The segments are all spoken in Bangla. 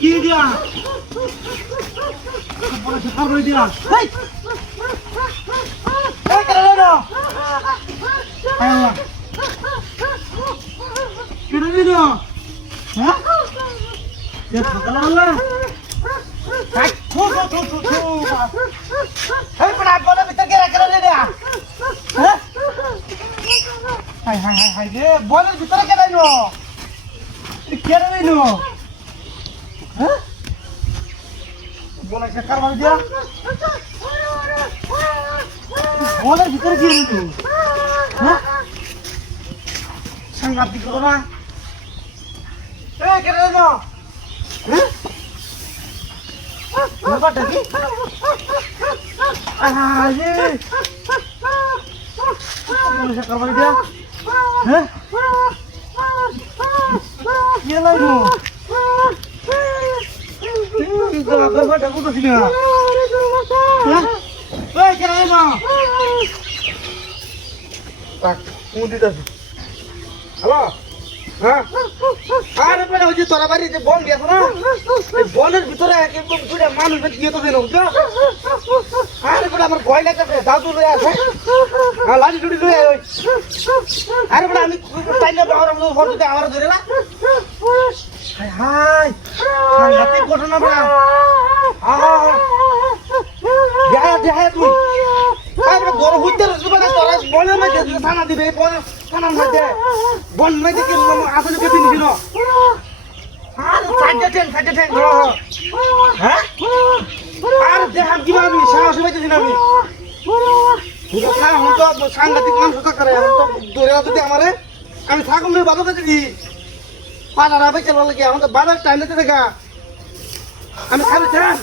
কি দিয়া বড় সকাল হই দিয়া এই এই করে না আয়া কি রে দিনো হ্যাঁ ये सकाल वाला काय थू हे पण आपण भीतर गेला करा रे द्या हाय हाय हाय हाय रे बोल भीतर गेला नो केरे रे नो ह बोला सकाळ वाला द्या बोल भीतर गेली तू ह संगाती करो ना ए केरे no Apa tadi? Aje. Mau sakar balik dia? Hah? Iya lah itu. Itu apa pada aku tuh sini? Hah? Woi, kira apa? Tak, mudi dah. Halo? হ্যাঁ আরে বেটা ওই যে তোরা বাড়ি যে বন গেছে না এই বনের ভিতরে একদম দুইটা মানুষ গিয়ে তো দিল বুঝছো আরে বেটা আমার ভয় লাগছে দাদু লয়ে আছে হ্যাঁ লাঠি টুটি লয়ে ওই আরে বেটা আমি টাইলে বাবার ফটোতে আমার ধরে না হাই হাই সাংঘাতিক ঘটনা বেটা দেখা তুই আরে গরম হইতে বেটা তোরা বনের মধ্যে থানা দিবে থানার মধ্যে বন মধ্যে কি আসলে কে দিন ছিল আরে সাইডে ঠেং হ্যাঁ আর দেখাম কিভাবে সাহস পাইতেছি না আমি পুরো খা হন তো সাংঘাতিক মানুষ করে হন তো ধরে যদি আমারে আমি থাকুন রে বাবা কাছে দি পাড়া রাবে চলা লাগে এখন তো বাজার টাইমতে দেখা আমি খালি চান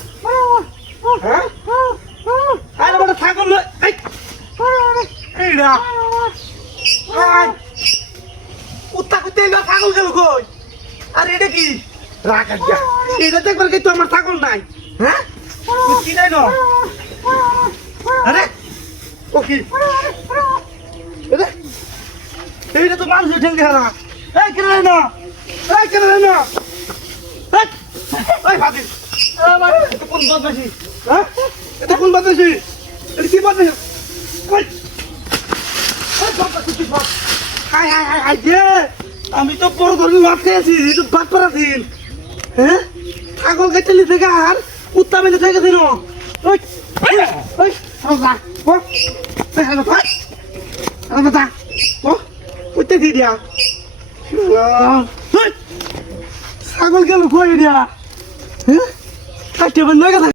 হ্যাঁ আরে বড় থাকুন রে এই না কুত্তা কুত্তা এলো ছাগল গেল কই আর এটা কি রাখা যা এটা দেখবার কি তো আমার ছাগল নাই হ্যাঁ কি নাই না আরে ও কি এটা এইটা তো মানুষ ঠেল দেখা না এই কেন না এই কেন না এই ফাদিল এটা কোন বদমাশি হ্যাঁ এটা কোন বদমাশি এটা কি বদমাশি কই এই বদমাশি কি বদ হাই হাই হাই হাই যে আমি তো বড় ধরে মারতে আছি তো বাদ পড়া দিন হ্যাঁ ছাগল কেটে থেকে আর কুত্তা মেলে থেকে দিন ওই ওই সাজা ও সাজা ভাই সাজা ও কুত্তে দি দিয়া ছাগল গেল কই দিয়া হ্যাঁ কাটে বন্ধ করে